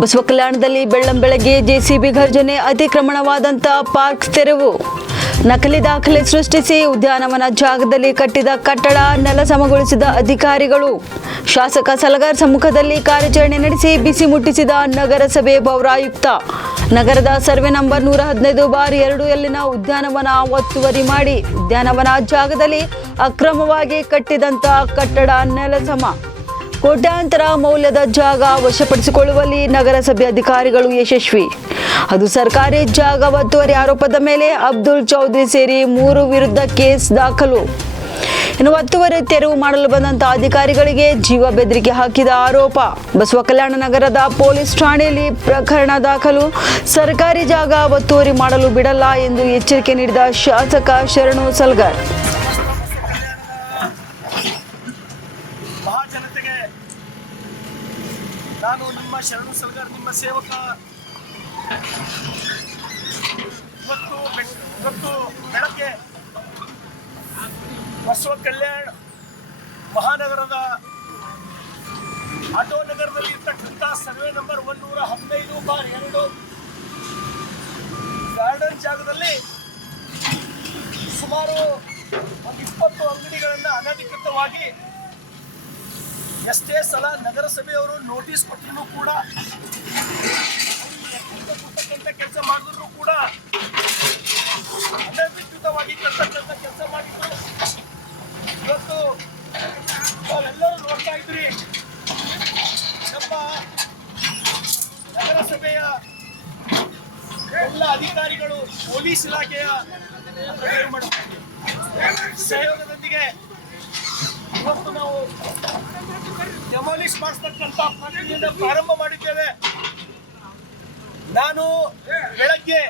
Basava ಕಲ್ಯಾಣದಲ್ಲಿ ಬೆಳ್ಳಂಬೆಳಗ್ಗೆ JCB ಘರ್ಜನೆ, ಅತಿಕ್ರಮಣವಾದಂಥ park ತೆರವು, ನಕಲಿ ದಾಖಲೆ ಸೃಷ್ಟಿಸಿ ಉದ್ಯಾನವನ ಜಾಗದಲ್ಲಿ ಕಟ್ಟಿದ ಕಟ್ಟಡ ನೆಲಸಮಗೊಳಿಸಿದ ಅಧಿಕಾರಿಗಳು. ಶಾಸಕ ಸಲಗರ್ ಸಮ್ಮುಖದಲ್ಲಿ ಕಾರ್ಯಾಚರಣೆ ನಡೆಸಿ ಬಿಸಿ ಮುಟ್ಟಿಸಿದ ನಗರಸಭೆ ಪೌರಾಯುಕ್ತ. ನಗರದ ಸರ್ವೆ ನಂಬರ್ 115/2 ಯಲ್ಲಿನ ಉದ್ಯಾನವನ ಒತ್ತುವರಿ ಮಾಡಿ ಉದ್ಯಾನವನ ಜಾಗದಲ್ಲಿ ಅಕ್ರಮವಾಗಿ ಕಟ್ಟಿದಂಥ ಕಟ್ಟಡ ನೆಲಸಮ. ಕೋಟ್ಯಾಂತರ ಮೌಲ್ಯದ ಜಾಗ ವಶಪಡಿಸಿಕೊಳ್ಳುವಲ್ಲಿ ನಗರಸಭೆ ಅಧಿಕಾರಿಗಳು ಯಶಸ್ವಿ. ಅದು ಸರ್ಕಾರಿ ಜಾಗ ಒತ್ತುವರಿ ಆರೋಪದ ಮೇಲೆ ಅಬ್ದುಲ್ ಚೌಧರಿ ಸೇರಿ 3 ವಿರುದ್ಧ ಕೇಸ್ ದಾಖಲು. ಇನ್ನು ಒತ್ತುವರಿ ತೆರವು ಮಾಡಲು ಬಂದಂತ ಅಧಿಕಾರಿಗಳಿಗೆ ಜೀವ ಬೆದರಿಕೆ ಹಾಕಿದ ಆರೋಪ. ಬಸವ ಕಲ್ಯಾಣ ನಗರದ ಪೊಲೀಸ್ ಠಾಣೆಯಲ್ಲಿ ಪ್ರಕರಣ ದಾಖಲು. ಸರ್ಕಾರಿ ಜಾಗ ಒತ್ತುವರಿ ಮಾಡಲು ಬಿಡಲ್ಲ ಎಂದು ಎಚ್ಚರಿಕೆ ನೀಡಿದ ಶಾಸಕ ಶರಣು ಸಲಗರ್. ನಾನು ನಿಮ್ಮ ಶರಣು ಸಲಗರ್, ನಿಮ್ಮ ಸೇವಕ. ಇವತ್ತು ಬೆಳಗ್ಗೆ ಬಸವ ಕಲ್ಯಾಣ ಮಹಾನಗರದ ಆಟೋ ನಗರದಲ್ಲಿ ಇರ್ತಕ್ಕಂಥ ಸರ್ವೆ ನಂಬರ್ 115/2 ಗಾರ್ಡನ್ ಜಾಗದಲ್ಲಿ ಸುಮಾರು 20 ಅಂಗಡಿಗಳನ್ನು ಅನಧಿಕೃತವಾಗಿ ಎಷ್ಟೇ ಸಲ ನಗರಸಭೆಯವರು ನೋಟಿಸ್ ಕೊಟ್ಟರೂ ಕೂಡ, ಕೆಲಸ ಮಾಡಿದ್ರು ಕೂಡ ಅನಧಿಕೃತವಾಗಿ ಕರ್ತಕ್ಕಂಥ ಕೆಲಸ ಮಾಡಿದ್ರು. ಇವತ್ತು ನಾವೆಲ್ಲರೂ ನೋಡ್ತಾ ಇದ್ರಿ, ನಮ್ಮ ನಗರಸಭೆಯ ಎಲ್ಲ ಅಧಿಕಾರಿಗಳು, ಪೊಲೀಸ್ ಇಲಾಖೆಯ ಸಹಯೋಗದೊಂದಿಗೆ ಇವತ್ತು ನಾವು ಡೆಮಾಲಿಷ್ ಮಾಡಿಸ್ತಕ್ಕಂಥ ಪ್ರಕ್ರಿಯೆಯನ್ನು ಪ್ರಾರಂಭ ಮಾಡಿದ್ದೇವೆ. ನಾನು ಬೆಳಗ್ಗೆ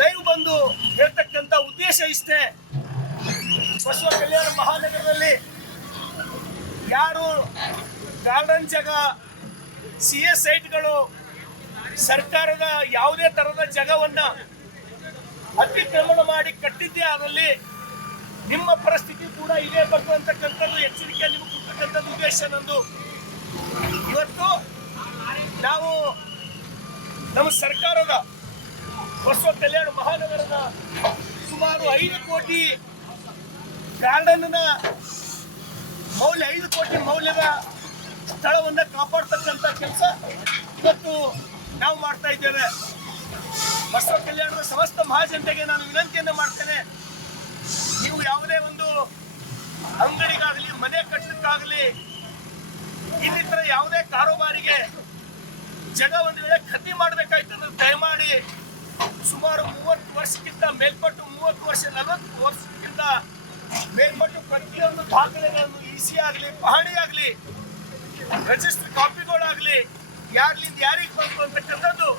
ಲೈವ್ ಬಂದು ಹೇಳ್ತಕ್ಕಂಥ ಉದ್ದೇಶ ಇಷ್ಟೇ. ಬಸವ ಕಲ್ಯಾಣ ಮಹಾನಗರದಲ್ಲಿ ಯಾರು ಗಾರ್ಡನ್ ಜಾಗ, CS ಸೈಟ್ಗಳು, ಸರ್ಕಾರದ ಯಾವುದೇ ತರಹದ ಜಾಗವನ್ನ ಅತಿಕ್ರಮಣ ಮಾಡಿ ಕಟ್ಟಿದ್ದೇ ಆದಲ್ಲಿ ನಿಮ್ಮ ಪರಿಸ್ಥಿತಿ ಕೂಡ ಇದೇ ಬರ್ತಕ್ಕಂಥದ್ದು ಎಚ್ಚರಿಕೆ ನಿಮಗೆ ಕೊಡ್ತಕ್ಕಂಥದ್ದು ಉದ್ದೇಶ ನಂದು. ಇವತ್ತು ನಾವು ನಮ್ಮ ಸರ್ಕಾರದ ಬಸವ ಕಲ್ಯಾಣ ಮಹಾನಗರದ ಸುಮಾರು 5 ಕೋಟಿ ಗಾರ್ಡನ್ನ ಮೌಲ್ಯ, 5 ಕೋಟಿ ಮೌಲ್ಯದ ಸ್ಥಳವನ್ನು ಕಾಪಾಡ್ತಕ್ಕಂಥ ಕೆಲಸ ಇವತ್ತು ನಾವು ಮಾಡ್ತಾ ಇದ್ದೇವೆ. ಬಸವ ಕಲ್ಯಾಣದ ಸಮಸ್ತ ಮಹಾಜನತೆಗೆ ನಾನು ವಿನಂತಿಯನ್ನು ಮಾಡ್ತೇನೆ, ನೀವು ಯಾವುದೇ ಒಂದು ಅಂಗಡಿಗಾಗಲಿ, ಮನೆ ಕಟ್ಟಕ್ಕಾಗಲಿ, ಇನ್ನಿತರ ಯಾವುದೇ ಕಾರೋಬಾರಿಗೆ ಜಾಗ ಒಂದು ವೇಳೆ ಖರೀದಿ ಮಾಡಬೇಕಾಯ್ತಂದ್ರೆ ದಯಮಾಡಿ ಸುಮಾರು 30 ವರ್ಷಕ್ಕಿಂತ ಮೇಲ್ಪಟ್ಟು, 30 ವರ್ಷ 40 ವರ್ಷಕ್ಕಿಂತ ಮೇಲ್ಪಟ್ಟು ಪ್ರತಿಯೊಂದು ದಾಖಲೆಗಳನ್ನು EC ಆಗಲಿ, ಪಹಣಿ ಆಗಲಿ, ರಿಜಿಸ್ಟರ್ ಕಾಪಿಗಳಾಗಲಿ ಯಾರ್ಲಿಂದ ಯಾರಿಗೆ ಬಂತು ಅಂತಕ್ಕಂಥದ್ದು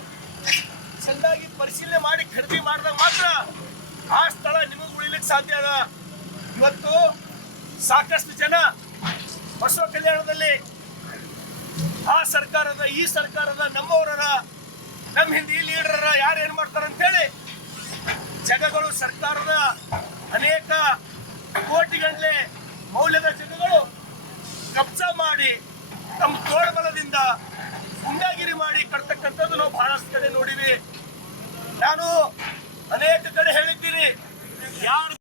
ಚೆನ್ನಾಗಿ ಪರಿಶೀಲನೆ ಮಾಡಿ ಖರೀದಿ ಮಾಡಿದಾಗ ಮಾತ್ರ ಆ ಸ್ಥಳ ನಿಮಗೆ ಉಳಿಲಿಕ್ಕೆ ಸಾಧ್ಯ ಅದ. ಇವತ್ತು ಸಾಕಷ್ಟು ಜನ ಬಸವ ಕಲ್ಯಾಣದಲ್ಲಿ ಆ ಸರ್ಕಾರದ, ಈ ಸರ್ಕಾರದ, ನಮ್ಮವರ, ನಮ್ಮ ಹಿಂದೆ ಈ ಲೀಡರ್ ಯಾರು ಏನ್ ಮಾಡ್ತಾರ ಅಂತೇಳಿ ಜಾಗಗಳು, ಸರ್ಕಾರದ ಅನೇಕ ಕೋಟಿಗಟ್ಟಲೆ ಮೌಲ್ಯದ ಜಾಗಗಳು ಕಬ್ಜಾ ಮಾಡಿ ತಮ್ಮ ತೋಳ್ಬಲದಿಂದ ಗುಂಡಾಗಿರಿ ಮಾಡಿ ಕಟ್ತಕ್ಕಂಥದ್ದು ನಾವು ಬಹಳಷ್ಟು ಕಡೆ ನೋಡಿವಿ. ನಾನು ಅನೇಕ ಕಡೆ ಹೇಳಿದ್ದೀನಿ,